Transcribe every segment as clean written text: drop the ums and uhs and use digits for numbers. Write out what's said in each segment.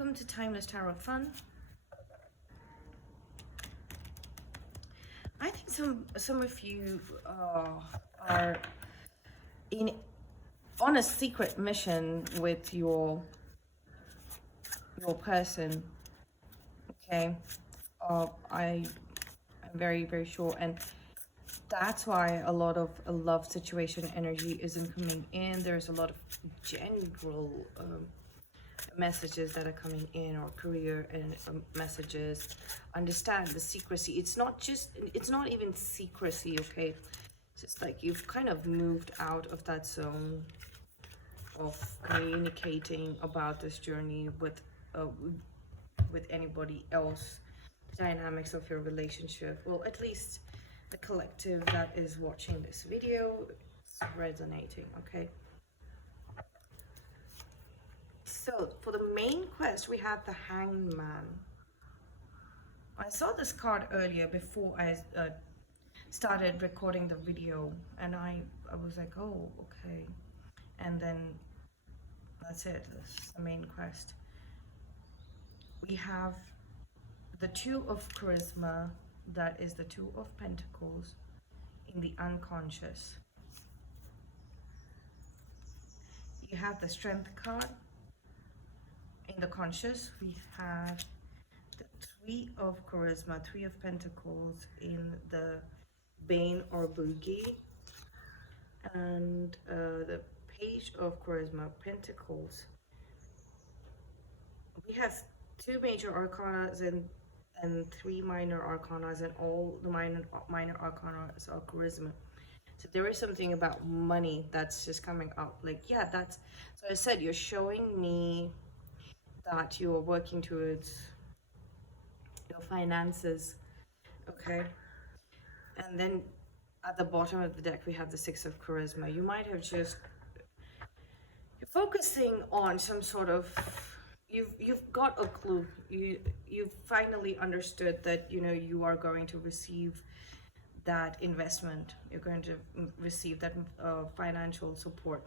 welcome to Timeless Tarot Fun. I think some of you are in on a secret mission with your person. Okay, I'm very sure, and that's why a lot of a love situation energy isn't coming in. There's a lot of general messages that are coming in, or career and messages. Understand the secrecy. It's not even secrecy, okay? It's just like you've kind of moved out of that zone of communicating about this journey with anybody else. The dynamics of your relationship, well, at least the collective that is watching this video is resonating, okay? So for the main quest, we have the Hanged Man. I saw this card earlier before I started recording the video, and I was like, oh, okay. And then that's it. That's the main quest. We have the Two of Charisma. That is the Two of Pentacles in the unconscious. You have the Strength card. In the conscious, we have the Three of Charisma, Three of Pentacles in the Bane or Boogie, and the Page of Charisma, Pentacles. We have two major arcana and three minor arcana, and all the minor arcana are charisma. So there is something about money that's just coming up. Like, yeah, that's, so I said, you're showing me that you're working towards your finances, okay? And then at the bottom of the deck, we have the Six of Charisma. You might have just, you're focusing on some sort of, you've got a clue. You've finally understood that, you know, you are going to receive that investment. You're going to receive that financial support.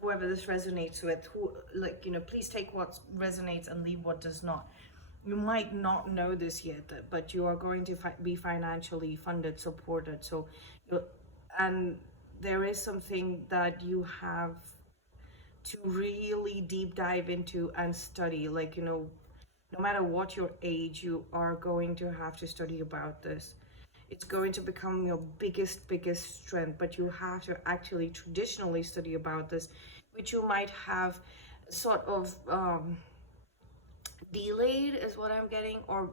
Whoever this resonates with, who, like, you know, please take what resonates and leave what does not. You might not know this yet, but you are going to be financially funded, supported. So, and there is something that you have to really deep dive into and study. Like, you know, no matter what your age, you are going to have to study about this. It's going to become your biggest strength, but you have to actually traditionally study about this, which you might have sort of delayed, is what I'm getting, or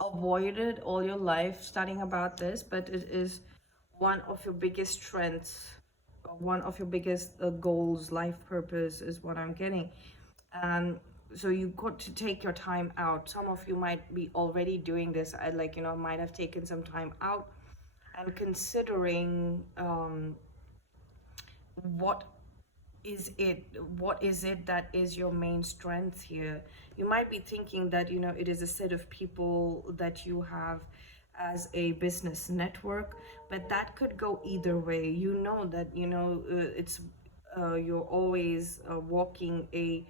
avoided all your life studying about this. But it is one of your biggest strengths, one of your biggest goals, life purpose, is what I'm getting. So you got to take your time out. Some of you might be already doing this. I, like, you know, might have taken some time out and considering what is it that is your main strength here. You might be thinking that, you know, it is a set of people that you have as a business network, but that could go either way. You know that, you know, it's you're always walking a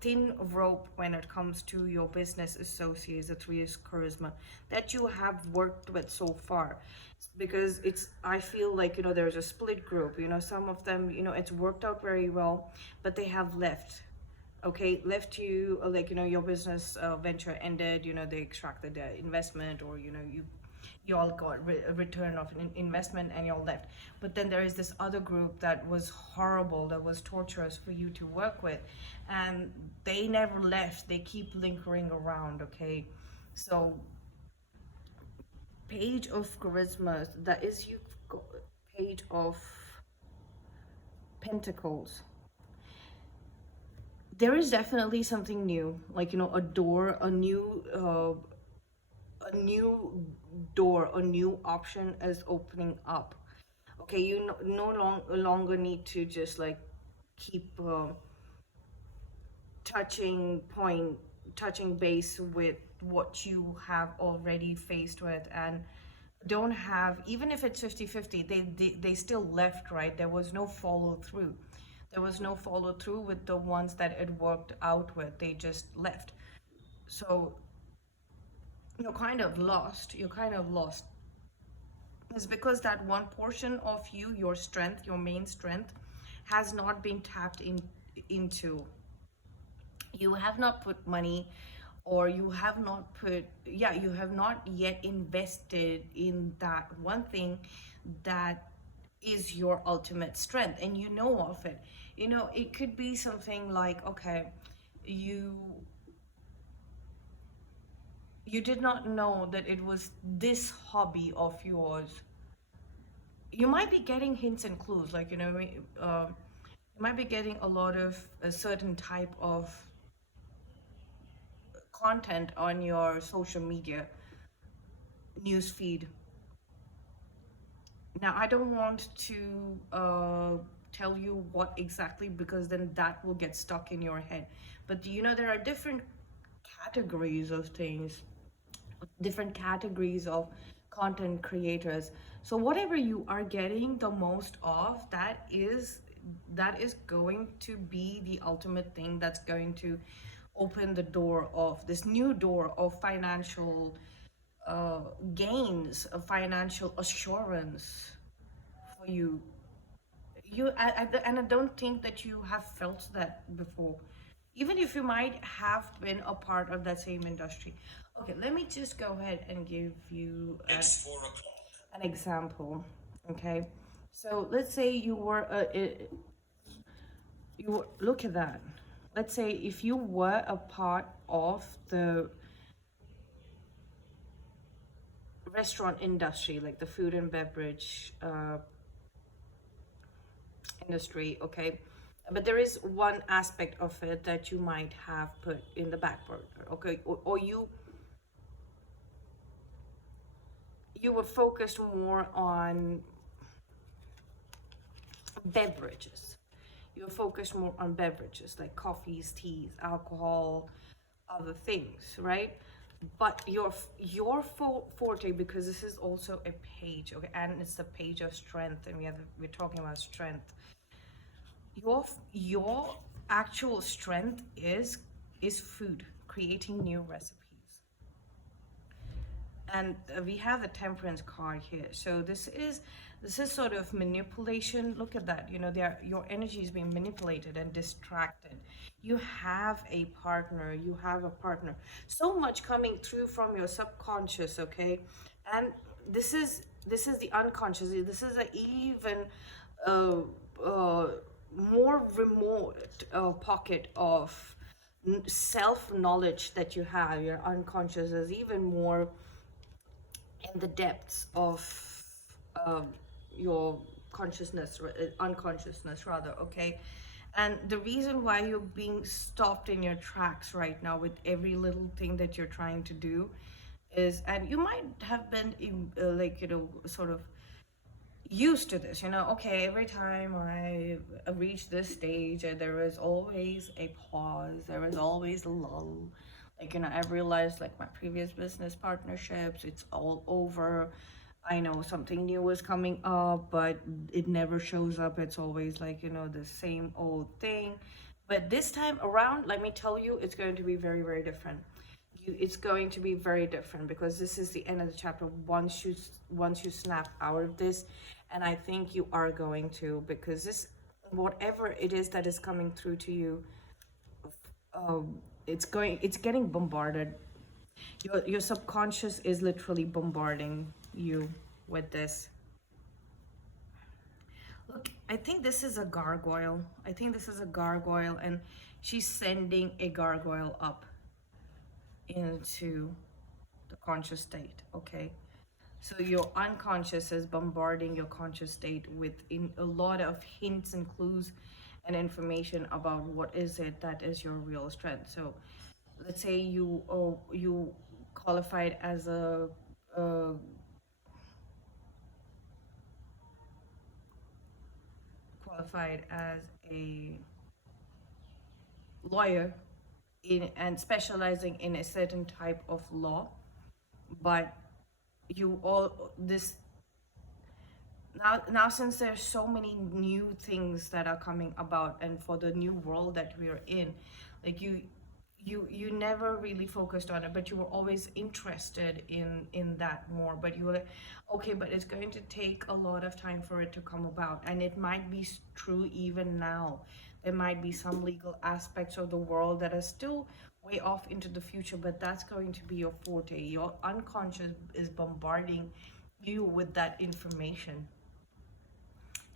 thin rope when it comes to your business associates, the Three of Charisma, that you have worked with so far. Because it's, I feel like, you know, there's a split group. You know, some of them, you know, it's worked out very well, but they have left. Okay, left you, like, you know, your business venture ended, you know, they extracted the investment, or, you know, you all got a return of an investment and you all left. But then there is this other group that was horrible, that was torturous for you to work with, and they never left. They keep lingering around, okay? So Page of Charisma, that is, you got Page of Pentacles. There is definitely something new, like, you know, a door, a new door, a new option is opening up. Okay, you no longer need to just like keep touching base with what you have already faced with, and don't have, even if it's 50-50, they still left, right? There was no follow through. There was no follow through with the ones that it worked out with. They just left. So you're kind of lost. You're kind of lost. It's because that one portion of you, your strength, your main strength, has not been tapped into. You have not put money, or you have not put, yeah, you have not yet invested in that one thing that is your ultimate strength, and you know of it. It could be something like, okay, you you did not know that it was this hobby of yours. You might be getting hints and clues, like, you might be getting a lot of a certain type of content on your social media news feed. Now, I don't want to tell you what exactly, because then that will get stuck in your head. But there are different categories of things, different categories of content creators. So whatever you are getting the most of, that is going to be the ultimate thing that's going to open the door of this new door of financial gains, of financial assurance for you. And I don't think that you have felt that before, even if you might have been a part of that same industry. Okay, let me just go ahead and give you it's 4 o'clock. An example. Okay, so let's say look at that. Let's say if you were a part of the restaurant industry, like the food and beverage industry, okay, but there is one aspect of it that you might have put in the back burner, okay, or you were focused more on beverages. You were focused more on beverages like coffees, teas, alcohol, other things, right? But your forte, because this is also a page, okay, and it's the page of strength, and we're talking about strength. Your actual strength is food, creating new recipes. And we have the temperance card here, so this is sort of manipulation. Look at that. Your energy is being manipulated and distracted. You have a partner. So much coming through from your subconscious, okay? And this is the unconscious. This is an even uh, uh, more remote pocket of self knowledge that you have. Your unconscious is even more in the depths of um, your unconsciousness rather, okay? And the reason why you're being stopped in your tracks right now with every little thing that you're trying to do is, and you might have been like, sort of used to this, okay, every time I reach this stage, there is always a pause, there is always a lull. Like, I've realized, like, my previous business partnerships, it's all over. I know something new is coming up, but it never shows up. It's always like, the same old thing. But this time around, let me tell you, it's going to be very, very different. It's going to be very different, because this is the end of the chapter. Once you snap out of this, and I think you are going to, because this, whatever it is that is coming through to you, it's getting bombarded. Your subconscious is literally bombarding you with this. Look, I think this is a gargoyle. And she's sending a gargoyle up into the conscious state, okay? So your unconscious is bombarding your conscious state with a lot of hints and clues and information about what is it that is your real strength. So let's say you qualified as uh, qualified as a lawyer and specializing in a certain type of law, but you all this now since there's so many new things that are coming about, and for the new world that we are in, like you never really focused on it, but you were always interested in that more, but you were like, okay, but it's going to take a lot of time for it to come about, and it might be true even now. There might be some legal aspects of the world that are still way off into the future, but that's going to be your forte. Your unconscious is bombarding you with that information,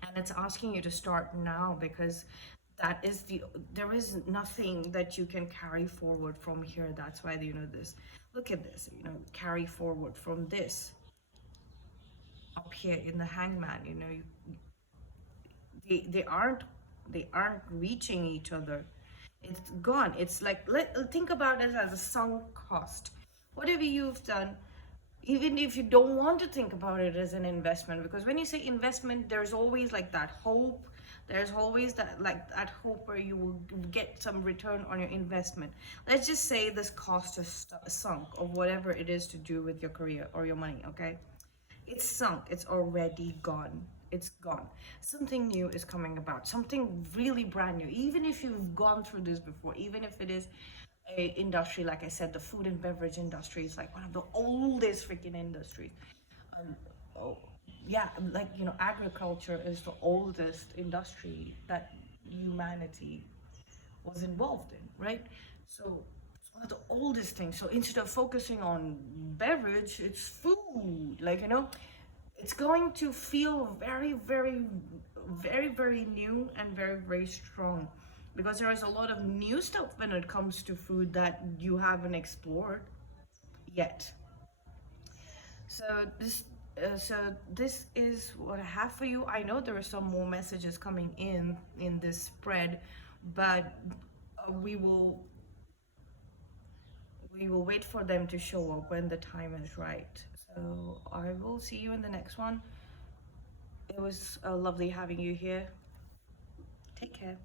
and it's asking you to start now, because that is there is nothing that you can carry forward from here. That's why, this, look at this, carry forward from this up here in the hangman, they aren't reaching each other. It's gone. It's like, think about it as a sunk cost. Whatever you've done, even if you don't want to think about it as an investment, because when you say investment, there's always like that hope. There's always that hope where you will get some return on your investment. Let's just say this cost is sunk, of whatever it is to do with your career or your money, okay? It's sunk, it's already gone. It's gone. Something new is coming about, something really brand new. Even if you've gone through this before, even if it is a industry, like I said, the food and beverage industry is like one of the oldest freaking industries. Oh, yeah, like, agriculture is the oldest industry that humanity was involved in, right? So it's one of the oldest things. So instead of focusing on beverage, it's food. Like, it's going to feel very, very, very, very new and very, very strong, because there is a lot of new stuff when it comes to food that you haven't explored yet. So this is what I have for you. I know there are some more messages coming in this spread, but we will wait for them to show up when the time is right. So I will see you in the next one. It was lovely having you here. Take care.